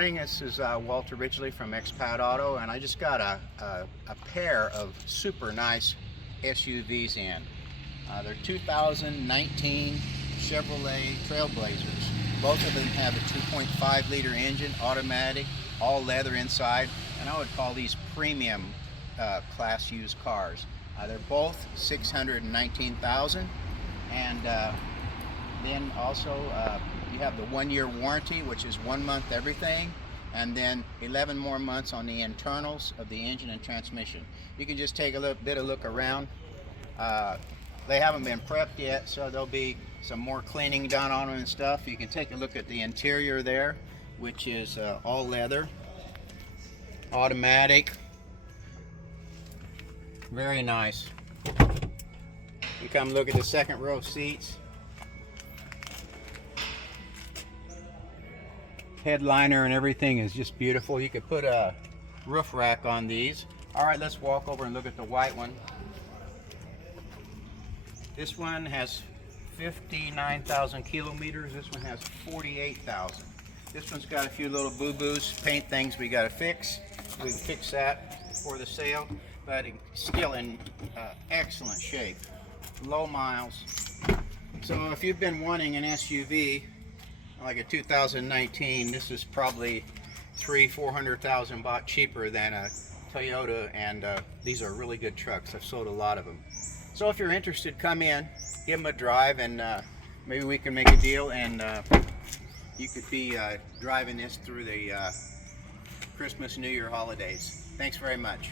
morning. This is Walter Ridgely from Expat Auto, and I just got a pair of super nice SUVs in. They're 2019 Chevrolet Trailblazers. Both of them have a 2.5 liter engine, automatic, all leather inside, and I would call these premium class used cars. They're both $619,000, and then also you have the 1-year warranty, which is 1 month everything, and then 11 more months on the internals of the engine and transmission. You can just take a little bit of look around. They haven't been prepped yet, so there'll be some more cleaning done on them and stuff. You can take a look at the interior there, which is all leather, automatic, very nice. You come look at the second row seats. Headliner and everything is just beautiful. You could put a roof rack on these. All right, let's walk over and look at the white one. This one has 59,000 kilometers. This one has 48,000. This one's got a few little boo-boos, paint things we got to fix. We can fix that before the sale, but it's still in excellent shape. Low miles. So if you've been wanting an SUV, like a 2019, this is probably $300,000-400,000 baht cheaper than a Toyota, and these are really good trucks. I've sold a lot of them. So if you're interested, come in, give them a drive, and maybe we can make a deal, and you could be driving this through the Christmas, New Year holidays. Thanks very much.